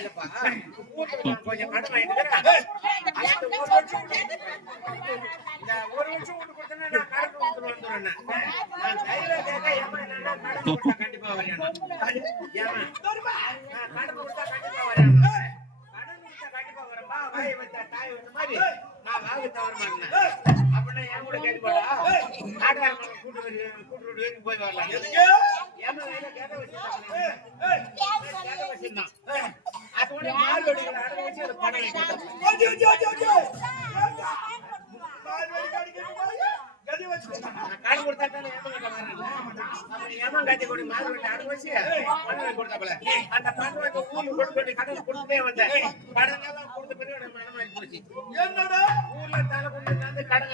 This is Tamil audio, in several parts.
இல்லப்பா கொஞ்சம் கடன் வாங்கிட்டு ஒரு வருஷம் இந்த ஒரு வருஷம் விட்டு கொடுத்தேன்னா நான் கடன் கொடுத்துட்டு வந்துடுறேன். நான் கையில கேட்க ஏமா என்னன்னா கடன் கொடுத்தா கண்டிப்பா வரையணும். ஏமா கடன் கொடுத்தா கண்டிப்பா வரையணும். கடன் கொடுத்தா கண்டிப்பா வரப்பா வாய் வச்சா தாய் வந்த மாதிரி நான் வாங்கி தவற மாட்டேன். அப்படின்னா என் கூட கேட்டு போடா நாட்டுக்கார மகன் கூட்டு வரைக்கும் போய் வரலாம். ஏமா கையில கேட்க வச்சிருந்தான் அதோட மால் வெடிக்கிற அடை வச்சு அதை படம் காடு கொடுத்தாத்தானே ஏமான் காட்சி கொண்டு மால் வெடி அடை வச்சு பணம் கொடுத்தாப்புல அந்த பணம் ஊர்ல கொடுத்து கடல் கொடுத்துட்டே வந்தேன். கடனெல்லாம் கொடுத்த பிறகு மனமாகி போச்சு. என்னோட ஊர்ல தலை கொண்டு கடன்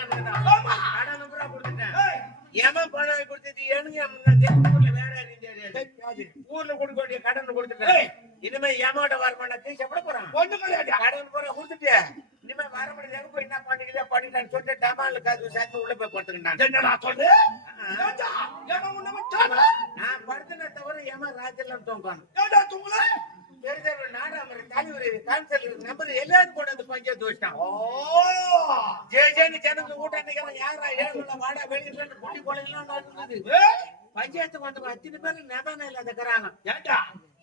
கடன் பூரா கொடுத்துட்டேன். ஏமான் பணம் கொடுத்துட்டு ஊர்ல வேற ஊர்ல கொடுக்க வேண்டிய கடன் கொடுத்துட்டேன். இனிமே ஏமாட்ட வர மாட்டேன் தீசப்பட போறான். கடன் பூரா கொடுத்துட்டு இனிமே வர முடியாது போய் என்ன பண்ணிக்கிட்டே பண்ணிட்டான்னு சொல்லிட்டு டமாலுக்கு அது சேர்த்து உள்ள போய் படுத்துக்கிட்டான். நான் படுத்துன தவிர ஏமா ராத்திரில தூங்கணும் பெருதேவர் நாடாமர் தலைவர் கான்சல் நம்பர் எல்லாரும் கூட அந்த பஞ்சாயத்து வச்சிட்டான். ஜெயஜெயனி ஜனங்க கூட்டம் யாரா ஏழுல வாடா வெளியில புள்ளி கொலையெல்லாம் நடந்தது. பஞ்சாயத்துக்கு வந்து அத்தனை பேர் நெபன இல்லாத இருக்கிறாங்க. ஏண்டா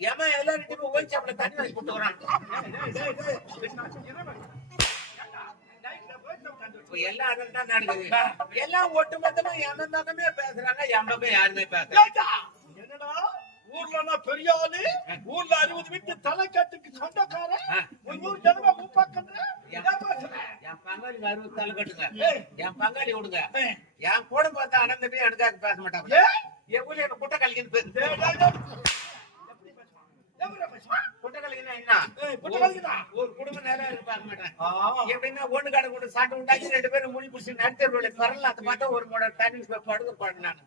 ஏமா எல்லாரும் ஓய்ச்சி அப்படி தண்ணி வாங்கி கொடுத்துக்கிறான். எல்லாம் அதான் நடக்குது. எல்லாம் ஒட்டுமொத்தமா எமந்தாக்கமே பேசுறாங்க. எம்பமே யாருமே பேசுறாங்க. என்னடா ஊர்ல பெரிய ஆளு ஊர்ல 60 வீட்டு தலைக்கட்டுக்கு சொந்தக்காரன் ஊர் ஜனமா மூப்பாக்குற என் பங்காளி 60 தலைக்கட்டுங்க. என் பங்காளி விடுங்க. என் கூட பார்த்தா அனந்தமே எனக்காக பேச மாட்டாங்க. எப்படி என்ன குட்டை கழிக்கிறது ஒரு குடும்பம் நேரம் பார்க்க மாட்டேன். எப்படின்னா ஒண்ணு கடை கொண்டு சாட்டை உண்டாக்கி 2 பேரும் முடி பிடிச்சி நடத்த பரல அதை பார்த்தா ஒரு முறை தண்ணி படுக்க போடணும்.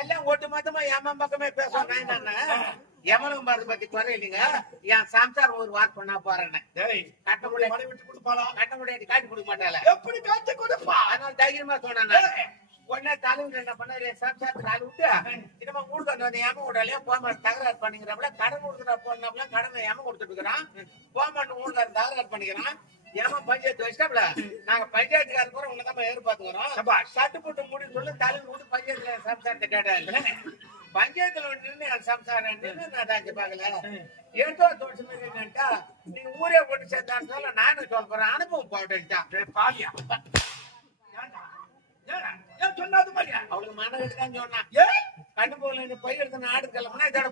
எல்லாம் ஒட்டு மொத்தமா எமன் பக்கமே பேசுவாங்க. என்னன்னா எமனுக்கு மருந்து பத்தி குறை இல்லைங்க. என் சம்சாரம் ஒரு வார் பண்ணா போறேன்னு கட்ட முடியாது விட்டு கொடுப்பாளா கட்ட முடியாது காட்டி கொடுக்க மாட்டாள எப்படி காட்டி கொடுப்பா அதனால தைரியமா சொன்னேன். உடனே தலைவர் என்ன பண்ணாரு சம்சாரத்துக்கு ஆள் விட்டு இனிமே ஊருக்கு வந்து ஏம விடலையே போமாட்டு தகராறு பண்ணிக்கிறப்பல கடன் கொடுத்துட்டா போனாப்ல கடனை ஏம கொடுத்துட்டு இருக்கிறான். போமாட்டு ஊருக்காரன் தகராறு பண்ணிக்கிறான். ஏமா பஞ்சாயத்து வச்சிட்டாப்ல நாங்க பஞ்சாயத்துக்காரர் கூட உன்னதான் எதிர்பார்த்துக்கிறோம். சட்டு போட்டு முடின்னு சொல்லி தலைவர் விட்டு பஞ்சாயத்துல சம்சாரத்தை கேட்டாரு. பஞ்சாயத்துல நின்று என் சம்சாரம் நின்று நான் தாண்டி பாக்கல ஏதோ தோட்டம் என்னட்டா நீ ஊரே போட்டு சேர்த்தான்னு சொல்ல நானும் சொல்ல போறேன். அனுபவம் போட்டுட்டான் பாலியா அவளுக்கு மன கட்டுதான் சொன்னான். கண்டு போகல பயிர் எடுத்து நாடு கிளம்புனா இதோட